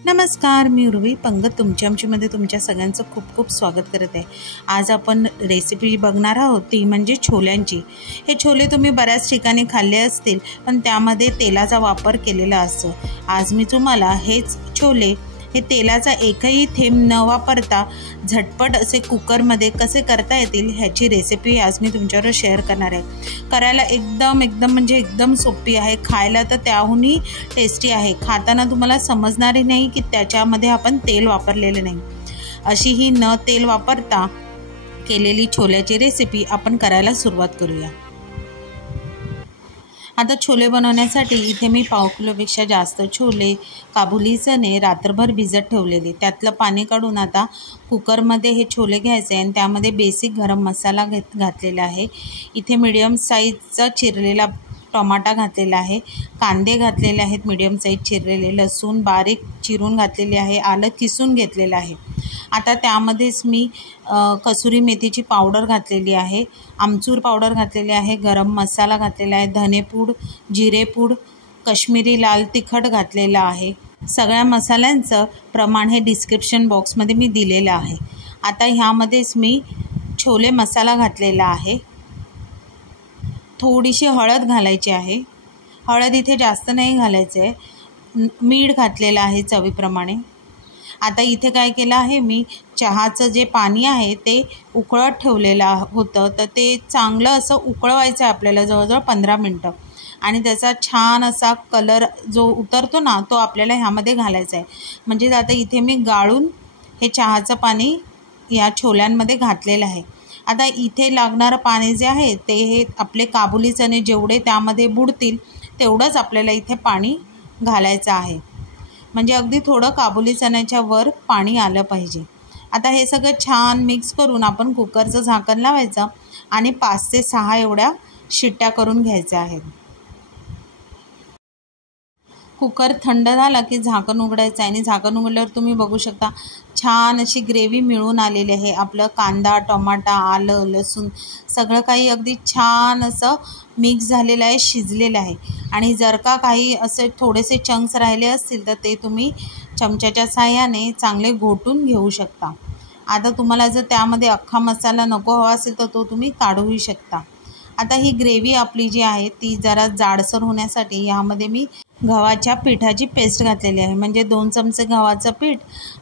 नमस्कार, मी उर्वी पंगत तुमच्या आमच्यामध्ये तुमच्या सगळ्यांचं खूप खूप स्वागत करत आहे। आज आपण रेसिपी बघणार आहोत ती म्हणजे छोल्यांची। हे छोले तुम्ही बऱ्याच ठिकाणी खाल्ले असतील, पण त्यामध्ये तेलाचा वापर केलेला असतो। आज मी तुम्हाला हेच छोले हे तेलाचा एकही थेंब न वापरता झटपट असे कुकरमध्ये कसे करता येतील ह्याची रेसिपी आज मी तुमच्याबरोबर शेअर करणार आहे। करायला एकदम सोपी आहे, खायला तर त्याहूनही टेस्टी आहे। खाताना तुम्हाला समजणारही नाही की त्याच्यामध्ये आपण तेल वापरलेले नाही। अशी ही न तेल वापरता केलेली छोल्याची रेसिपी आपण करायला सुरुवात करूया। आता छोले बनवण्यासाठी इथे मी 1/2 किलोपेक्षा जास्त छोले काबुली चणे रात्रभर भिजत ठेवलेले। त्यातलं पाणी काढून आता कुकरमध्ये हे छोले घ्यायचे आणि त्यामध्ये बेसिक गरम मसाला घातलेला आहे। इथे मीडियम साईजचा चिरलेला टमाटा घातलेला आहे, कांदे घातलेले आहेत मीडियम साईज चिरलेले, लसूण बारीक चिरून घातलेले आहे, आलं किसून घेतलेलं आहे। आता त्यामध्येच मी कसुरी मेथीची पावडर घातलेली आहे, आमचूर पावडर घातलेली आहे, गरम मसाला घातलेला आहे, धनेपूड, जिरेपूड, काश्मीरी लाल तिखट घातलेला आहे। सगळ्या मसाल्यांचं प्रमाण हे डिस्क्रिप्शन बॉक्समध्ये मी दिलेलं आहे। आता ह्यामध्येच मी छोले मसाला घातलेला आहे, थोडीशी हळद घालायची आहे। हळद इथे जास्त नाही घालायचं आहे, मीठ घातलेलं आहे चवीप्रमाणे। आता इथे काय केलं आहे, मी चहाचं जे पाणी आहे ते उकळत ठेवलेलं होतं, तर ते चांगलं असं उकळवायचं आहे आपल्याला जवळजवळ 15 मिनटं। आणि त्याचा छान असा कलर जो उतरतो ना तो आपल्याला ह्यामध्ये घालायचा आहे। म्हणजे आता इथे मी गाळून हे चहाचं पाणी या छोल्यांमध्ये घातलेलं आहे। आता इथे लागणारं पाणी जे आहे ते हे आपले काबुली चणे जेवढे त्यामध्ये बुडतील तेवढंच आपल्याला इथे पाणी घालायचं आहे। म्हणजे अगदी थोडं काबुली चण्याच्या वर पाणी आलं पाहिजे। आता हे सगळं छान मिक्स करून आपण कुकरचं झाकण लावायचं आणि 5 ते 6 एवढ्या शिट्ट्या करून घ्यायच्या आहेत। कुकर थंड झाला की झाकण उघडायचं आहे आणि झाकण उघडल्यावर तुम्ही बघू शकता छान अशी ग्रेव्ही मिळून आलेली आहे। आपलं कांदा, टमाटा, आलं, लसूण सगळं काही अगदी छान असं मिक्स झालेलं आहे, शिजलेलं आहे। आणि जर का काही असे थोडेसे चंक्स राहिले असतील तर ते तुम्ही चमच्याच्या साहाय्याने चांगले घोटून घेऊ शकता। आता तुम्हाला जर त्यामध्ये अख्खा मसाला नको हवा असेल तर तो तुम्ही काढूही शकता। आता ही ग्रेव्ही आपली जी आहे ती जरा जाडसर होण्यासाठी यामध्ये मी गव्हाच्या पिठाची पेस्ट घातलेली आहे। म्हणजे 2 चमचे गव्हाचं पीठ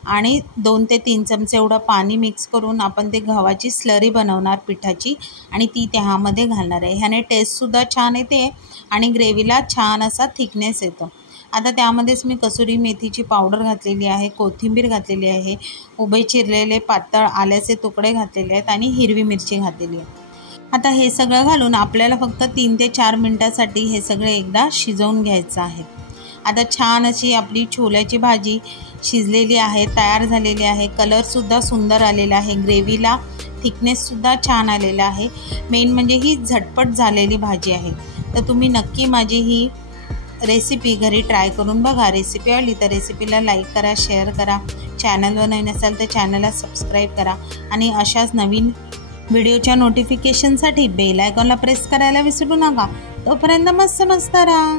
आणि 2 ते 3 चमचे एवढं पाणी मिक्स करून आपण ते गव्हाची स्लरी बनवणार पिठाची आणि ती त्यामध्ये घालणार आहे। ह्याने टेस्टसुद्धा छान येते आणि ग्रेव्हीला छान असा थिकनेस येतो। आता त्यामध्येच मी कसुरी मेथीची पावडर घातलेली आहे, कोथिंबीर घातलेली आहे, उभे चिरलेले पातळ आल्याचे तुकडे घातलेले आहेत आणि हिरवी मिरची घातलेली आहे। आता हे सगळं घालून आपल्याला फक्त 3 ते 4 मिनटासाठी हे सगळं एकदा शिजवून घ्यायचं आहे। आता छान अशी आपली छोल्याची भाजी शिजलेली आहे, तयार झालेली आहे। कलरसुद्धा सुंदर आलेला आहे, ग्रेव्हीला थिकनेससुद्धा छान आलेला आहे। मेन म्हणजे ही झटपट झालेली भाजी आहे। तर तुम्ही नक्की माझी ही रेसिपी घरी ट्राय करून बघा। रेसिपी आवडली तर रेसिपीला लाईक करा, शेअर करा, चॅनलवर नवीन असाल तर चॅनलला सबस्क्राईब करा आणि अशाच नवीन व्हिडिओच्या नोटिफिकेशनसाठी बेल आयकॉनला प्रेस करायला विसरू नका। तोपर्यंत मस्त राहा।